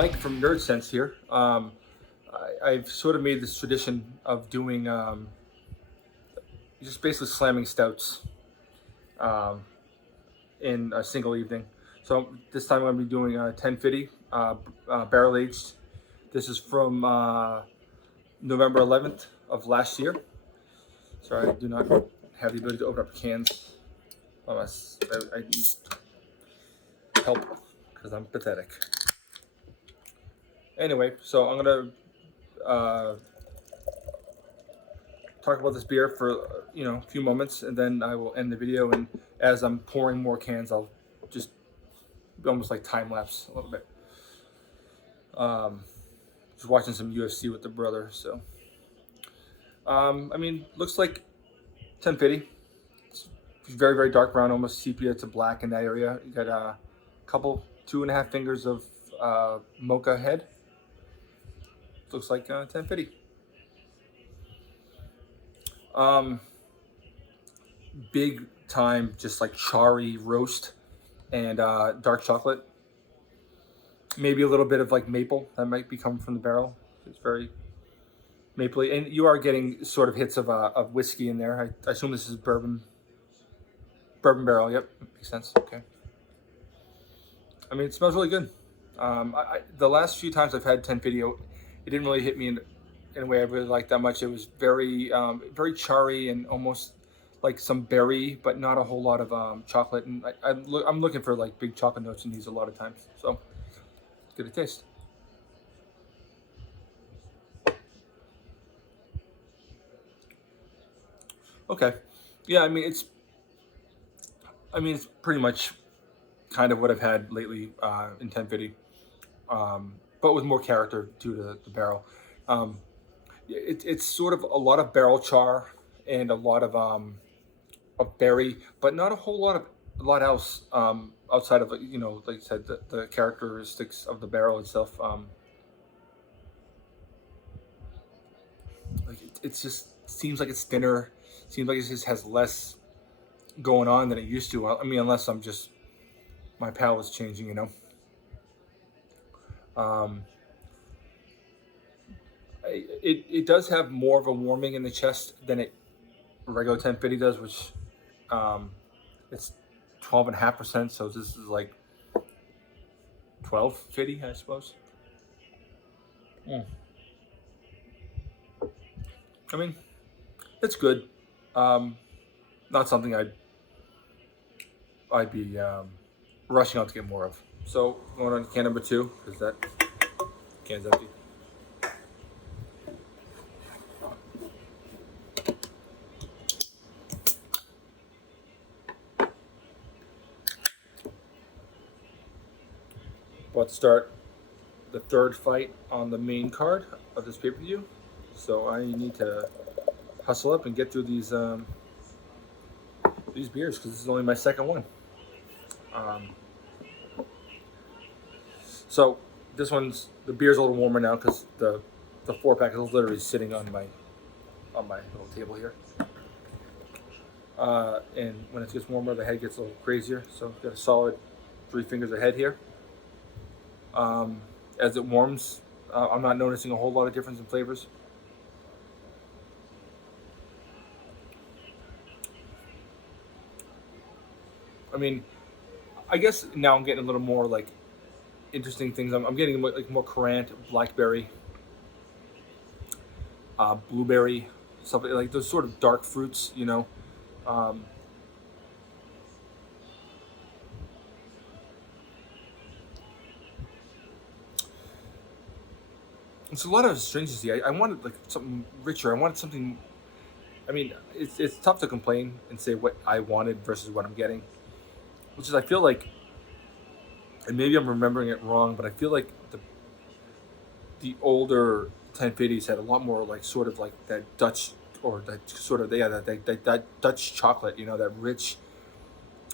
Mike from Nerdsense here. I've sort of made this tradition of doing just basically slamming stouts in a single evening. So this time I'm going to be doing Ten Fidy barrel aged. This is from November 11th of last year. Sorry, I do not have the ability to open up cans. I need help because I'm pathetic. Anyway, so I'm gonna talk about this beer for a few moments, and then I will end the video. And as I'm pouring more cans, I'll just almost like time lapse a little bit. Just watching some UFC with the brother. So, I mean, looks like Ten Fidy. It's very, very dark brown, almost sepia to black in that area. You got a couple, 2.5 fingers of mocha head. Looks like Ten Fidy. Big time, just like charry roast and dark chocolate. Maybe a little bit of like maple that might be coming from the barrel. It's very mapley, and you are getting sort of hits of whiskey in there. I assume this is bourbon barrel. Yep, makes sense. Okay. I mean, it smells really good. The last few times I've had Ten Fidy, it didn't really hit me in a way I really liked that much. It was very, very charry and almost like some berry, but not a whole lot of chocolate. And I'm looking for like big chocolate notes in these a lot of times. So let's give it a taste. Okay, yeah. I mean, it's pretty much kind of what I've had lately in Ten Fidy. But with more character due to the barrel. It's sort of a lot of barrel char and a lot of berry, but not a whole lot else outside of like I said, the characteristics of the barrel itself. It just seems like it's thinner. Seems like it just has less going on than it used to. I mean, unless I'm just my palate's changing, It does have more of a warming in the chest than regular Ten Fidy does, which it's 12.5%. So this is like 12 Fidy, I suppose. I mean, it's good. Not something I'd be rushing out to get more of. So going on to can number 2, because that can's empty. About to start the third fight on the main card of this pay-per-view, so I need to hustle up and get through these beers because this is only my second one. So this the beer's a little warmer now because the 4-pack is literally sitting on my little table here. And when it gets warmer, the head gets a little crazier. So I've got a solid 3 fingers of head here. As it warms, I'm not noticing a whole lot of difference in flavors. I mean, I guess now I'm getting a little more like interesting things. I'm getting like more currant, blackberry, blueberry, something like those sort of dark fruits, It's a lot of astringency. I wanted like something richer. I wanted something. I mean, it's tough to complain and say what I wanted versus what I'm getting, which is I feel like, and maybe I'm remembering it wrong, but I feel like the older Ten Fidys had a lot more like sort of like that Dutch or that sort of that Dutch chocolate, that rich,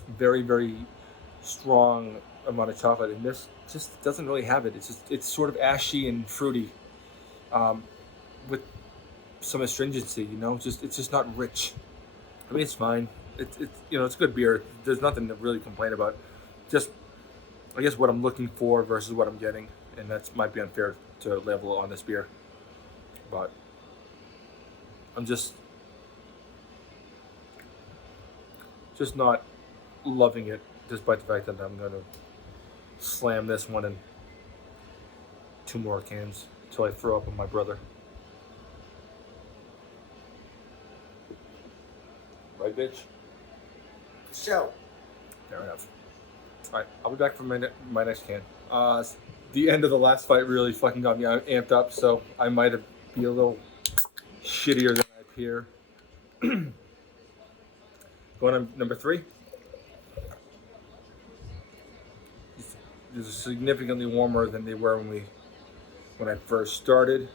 very, very strong amount of chocolate, and this just doesn't really have it. It's sort of ashy and fruity, with some astringency. It's just not rich. I mean, it's fine. It's it's good beer. There's nothing to really complain about. Just I guess what I'm looking for versus what I'm getting, and that might be unfair to level on this beer, but I'm just not loving it, despite the fact that I'm gonna slam this one in 2 more cans until I throw up on my brother. Right, bitch? So. Fair enough. All right, I'll be back for my next can. The end of the last fight really fucking got me amped up, so I might be a little shittier than I appear. Going on number 3. These are significantly warmer than they were when I first started.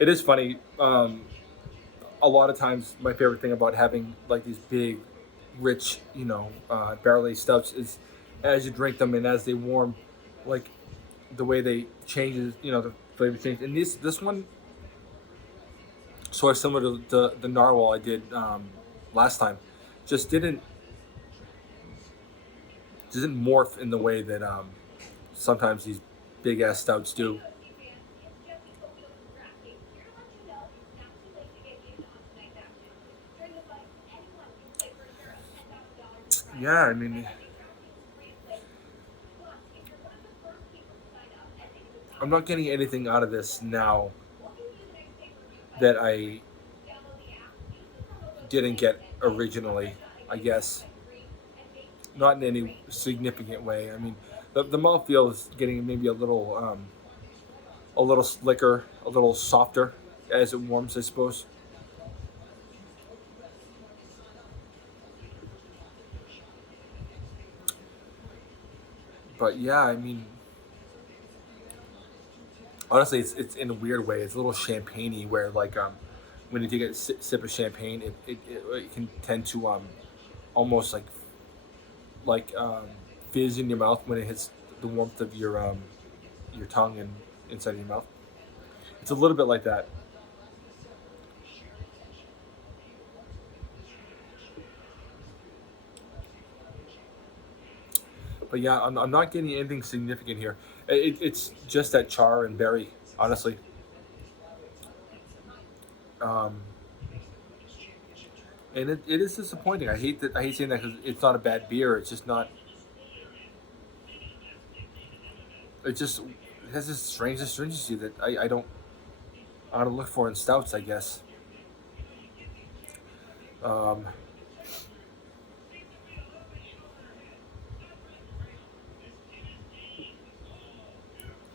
It is funny. A lot of times, my favorite thing about having like these big, rich, barrel-aged stouts is as you drink them and as they warm, like the way they changes, the flavor change. And this one, sort of similar to the narwhal I did last time, just didn't morph in the way that sometimes these big ass stouts do. Yeah, I mean, I'm not getting anything out of this now that I didn't get originally, I guess. Not in any significant way. I mean, the mouthfeel is getting maybe a little slicker, a little softer as it warms, I suppose. But yeah, I mean, honestly, it's in a weird way. It's a little champagne-y, where like when you take a sip of champagne, it can tend to almost like fizz in your mouth when it hits the warmth of your tongue and inside of your mouth. It's a little bit like that. But yeah, I'm not getting anything significant here. It's just that char and berry, honestly. And it is disappointing. I hate saying that because it's not a bad beer. It's just not. It has this strange astringency that I don't look for in stouts, I guess.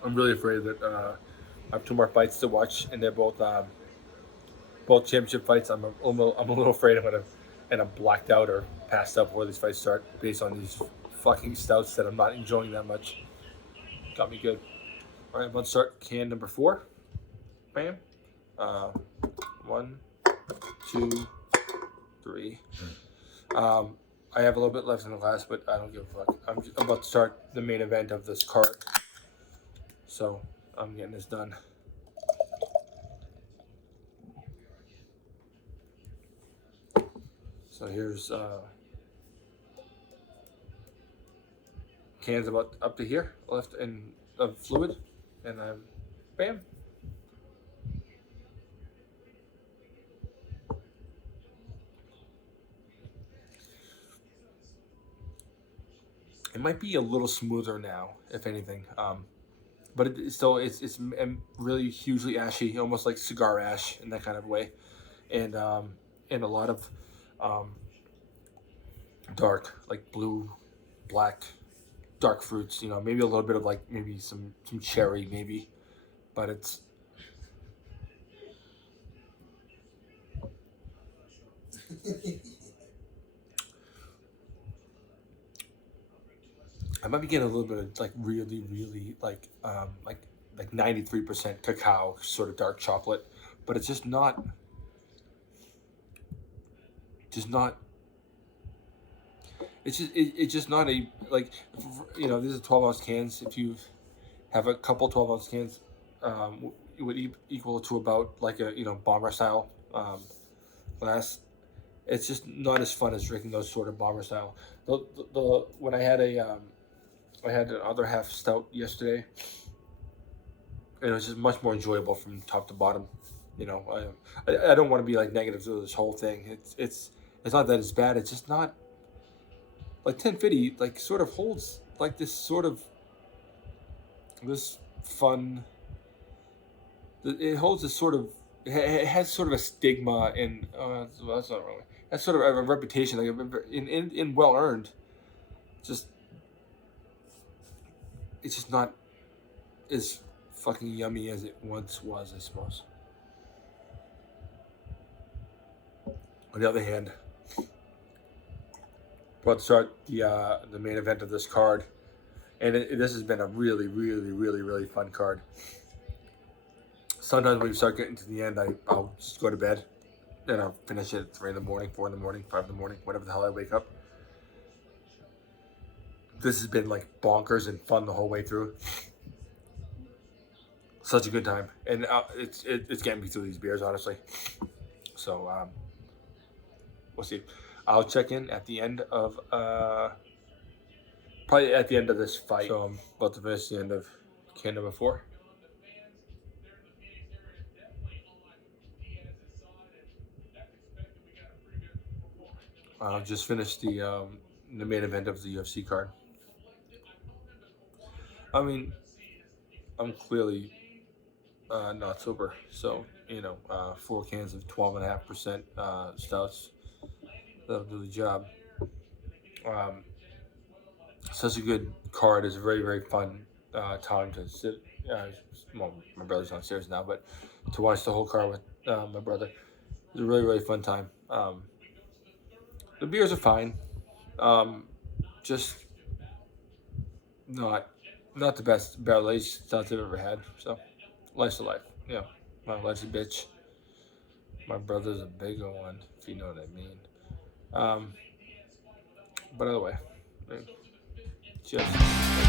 I'm really afraid that I have 2 more fights to watch, and they're both championship fights. I'm a little afraid I'm gonna end up blacked out or passed out before these fights start, based on these fucking stouts that I'm not enjoying that much. Got me good. All right, let's start can number 4. Bam. 1, 2, 3. I have a little bit left in the glass, but I don't give a fuck. I'm about to start the main event of this cart, so I'm getting this done. So here's cans about up to here left in of fluid, and I'm bam. It might be a little smoother now, if anything, but it's really hugely ashy, almost like cigar ash in that kind of way, and a lot of dark, like blue, black, dark fruits. Maybe a little bit of like maybe some cherry, maybe, but it's. I might be getting a little bit of like really like 93% cacao, sort of dark chocolate, but it's just not. It's just not a, like, these are 12-ounce cans. If you have a couple 12-ounce cans, it would equal to about like a bomber style glass, it's just not as fun as drinking those sort of bomber style. The when I had I had an other half stout yesterday, and it was just much more enjoyable from top to bottom. You know, I don't want to be like negative to this whole thing. It's not that it's bad. It's just not like Ten Fidy like sort of holds like this sort of this fun. It holds this sort of it has sort of a stigma and well, that's not really. That's sort of a reputation like in well earned. Just it's just not as fucking yummy as it once was, I suppose. On the other hand, about to start the main event of this card, and this has been a really fun card. Sometimes when we start getting to the end, I'll just go to bed, and I'll finish it at 3 in the morning, 4 in the morning, 5 in the morning, whatever the hell I wake up. This has been like bonkers and fun the whole way through. Such a good time, and it's getting me through these beers, honestly. So we'll see. I'll check in at the end of probably at the end of this fight. So I'm about to finish the end of can number 4. I've just finished the main event of the UFC card. I mean, I'm clearly not sober, so you know, 4 cans of 12.5% stouts, that'll do the job. Such a good card. It's a very fun time to sit. Well, my brother's downstairs now, but to watch the whole card with my brother, it's a really fun time. The beers are fine, just not the best barrel aged stouts I've ever had. So, life's a life. Yeah, my life's a bitch. My brother's a bigger one, if you know what I mean. But either way, cheers.